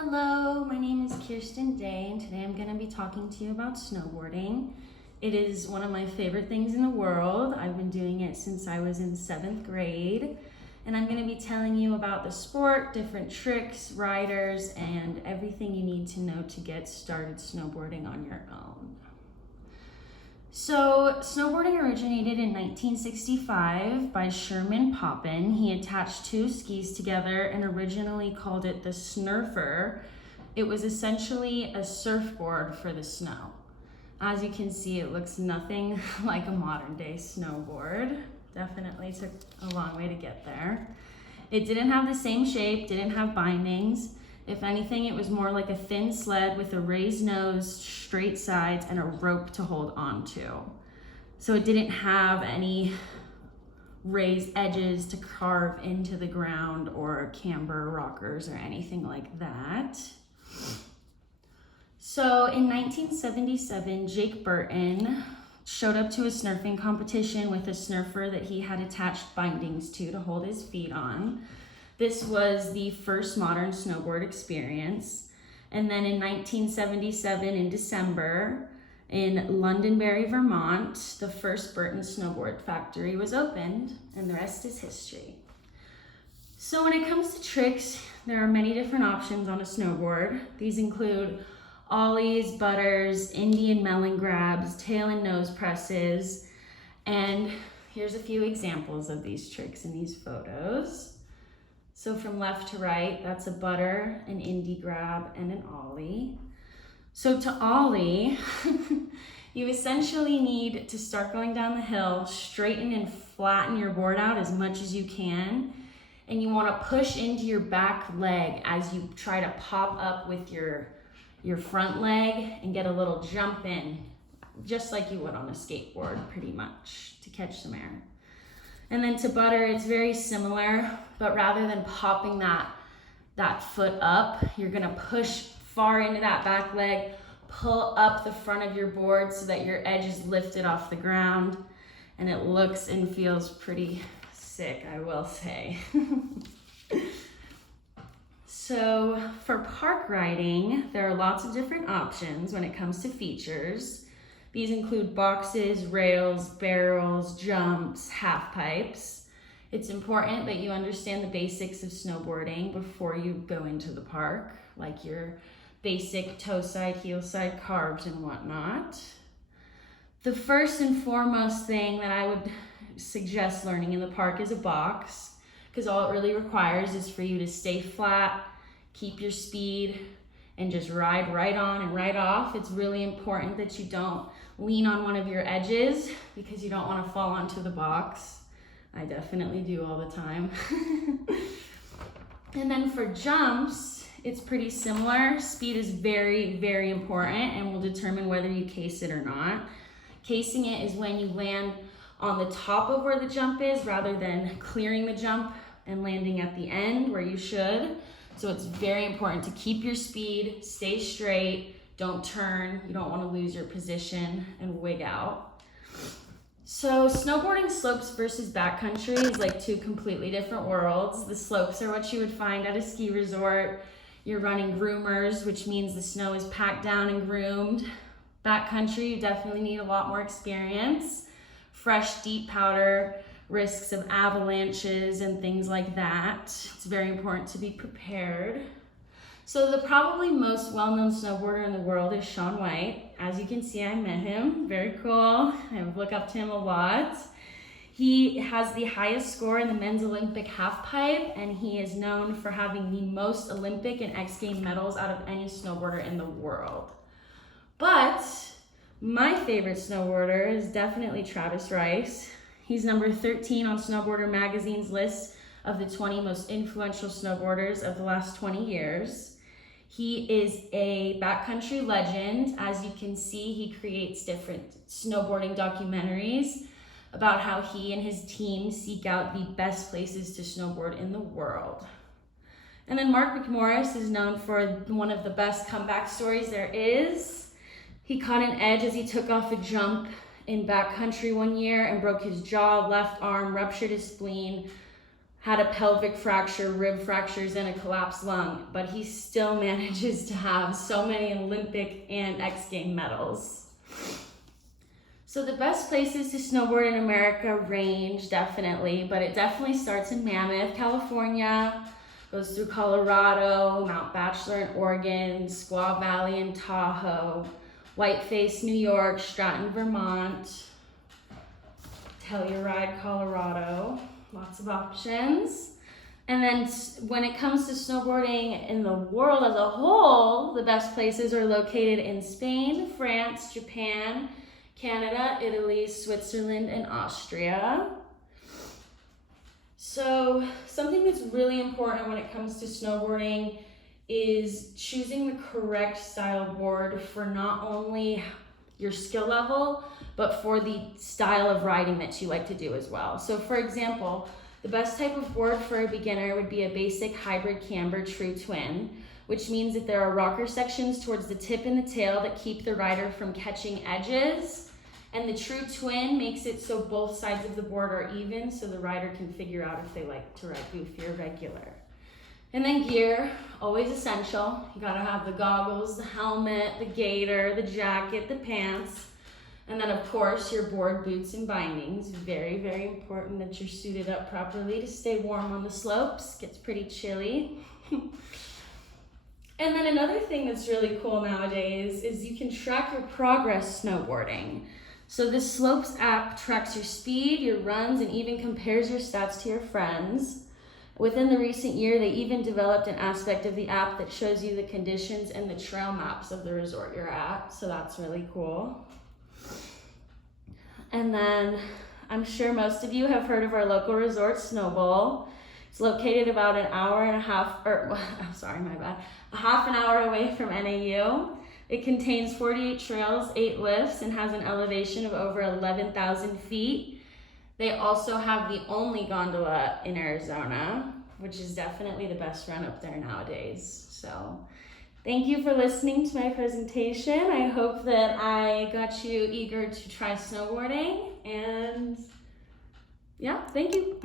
Hello, my name is Kirsten Day, and today I'm going to be talking to you about snowboarding. It is one of my favorite things in the world. I've been doing it since I was in 7th grade, and I'm going to be telling you about the sport, different tricks, riders, and everything you need to know to get started snowboarding on your own. So, snowboarding originated in 1965 by Sherman Poppin. He attached two skis together and originally called it the Snurfer. It was essentially a surfboard for the snow. As you can see, it looks nothing like a modern day snowboard. Definitely took a long way to get there. It didn't have the same shape, didn't have bindings. If anything, it was more like a thin sled with a raised nose, straight sides, and a rope to hold onto. So it didn't have any raised edges to carve into the ground or camber rockers or anything like that. So in 1977, Jake Burton showed up to a snurfing competition with a snurfer that he had attached bindings to hold his feet on. This was the first modern snowboard experience. And then in 1977, in December, in Londonderry, Vermont, the first Burton snowboard factory was opened, and the rest is history. So when it comes to tricks, there are many different options on a snowboard. These include ollies, butters, Indian melon grabs, tail and nose presses, and here's a few examples of these tricks in these photos. So from left to right, that's a butter, an indie grab, and an ollie. So to ollie, you essentially need to start going down the hill, straighten and flatten your board out as much as you can, and you want to push into your back leg as you try to pop up with your front leg and get a little jump in, just like you would on a skateboard, pretty much, to catch some air. And then to butter, it's very similar, but rather than popping that foot up, you're gonna push far into that back leg, pull up the front of your board so that your edge is lifted off the ground, and it looks and feels pretty sick, I will say. So for park riding, there are lots of different options when it comes to features. These include boxes, rails, barrels, jumps, half pipes. It's important that you understand the basics of snowboarding before you go into the park, like your basic toe side, heel side carbs and whatnot. The first and foremost thing that I would suggest learning in the park is a box, because all it really requires is for you to stay flat, keep your speed, and just ride right on and right off. It's really important that you don't lean on one of your edges because you don't want to fall onto the box. I definitely do all the time. And then for jumps, it's pretty similar. Speed is very, very important and will determine whether you case it or not. Casing it is when you land on the top of where the jump is rather than clearing the jump and landing at the end where you should. So it's very important to keep your speed, stay straight, don't turn, you don't want to lose your position and wig out. So snowboarding slopes versus backcountry is like two completely different worlds. The slopes are what you would find at a ski resort. You're running groomers, which means the snow is packed down and groomed. Backcountry, you definitely need a lot more experience. Fresh, deep powder, risks of avalanches and things like that. It's very important to be prepared. So the probably most well-known snowboarder in the world is Shaun White. As you can see, I met him, very cool. I look up to him a lot. He has the highest score in the men's Olympic halfpipe, and he is known for having the most Olympic and X Games medals out of any snowboarder in the world. But my favorite snowboarder is definitely Travis Rice. He's number 13 on Snowboarder Magazine's list of the 20 most influential snowboarders of the last 20 years. He is a backcountry legend. As you can see, he creates different snowboarding documentaries about how he and his team seek out the best places to snowboard in the world. And then Mark McMorris is known for one of the best comeback stories there is. He caught an edge as he took off a jump in backcountry one year and broke his jaw, left arm, ruptured his spleen, had a pelvic fracture, rib fractures, and a collapsed lung, but he still manages to have so many Olympic and X Games medals. So the best places to snowboard in America range definitely, but it definitely starts in Mammoth, California, goes through Colorado, Mount Bachelor in Oregon, Squaw Valley in Tahoe, Whiteface, New York, Stratton, Vermont, Telluride, Colorado, lots of options. And then when it comes to snowboarding in the world as a whole, the best places are located in Spain, France, Japan, Canada, Italy, Switzerland, and Austria. So something that's really important when it comes to snowboarding is choosing the correct style board for not only your skill level, but for the style of riding that you like to do as well. So for example, the best type of board for a beginner would be a basic hybrid camber true twin, which means that there are rocker sections towards the tip and the tail that keep the rider from catching edges. And the true twin makes it so both sides of the board are even, so the rider can figure out if they like to ride goofy or regular. And then gear, always essential. You gotta have the goggles, the helmet, the gaiter, the jacket, the pants. And then of course your board, boots, and bindings. Very, very important that you're suited up properly to stay warm on the slopes. Gets pretty chilly. And then another thing that's really cool nowadays is you can track your progress snowboarding. So this Slopes app tracks your speed, your runs, and even compares your stats to your friends. Within the recent year, they even developed an aspect of the app that shows you the conditions and the trail maps of the resort you're at. So that's really cool. And then I'm sure most of you have heard of our local resort, Snow Bowl. It's located about a half an hour away from NAU. It contains 48 trails, 8 lifts, and has an elevation of over 11,000 feet. They also have the only gondola in Arizona, which is definitely the best run up there nowadays. So thank you for listening to my presentation. I hope that I got you eager to try snowboarding, and yeah, thank you.